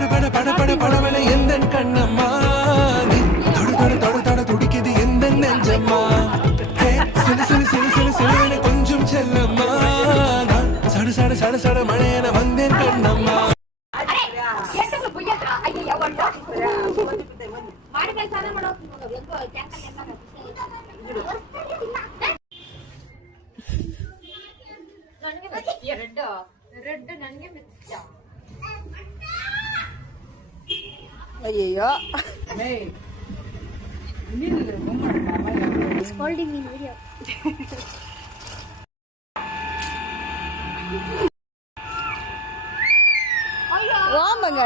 பட பட பட பட படவன எந்த கண்ணம்மா நீ தொட தொட தொட தொட துடிக்குது எந்த நெஞ்சம்மா சிலு சிலு சிலு சிலு சிலுவன கொஞ்சம் செல்லம்மா நான் சட சட சட சட மழையன வந்தேன் கண்ணம்மா. ಅಯ್ಯಯ್ಯೋ Holding in video. ஆமாங்க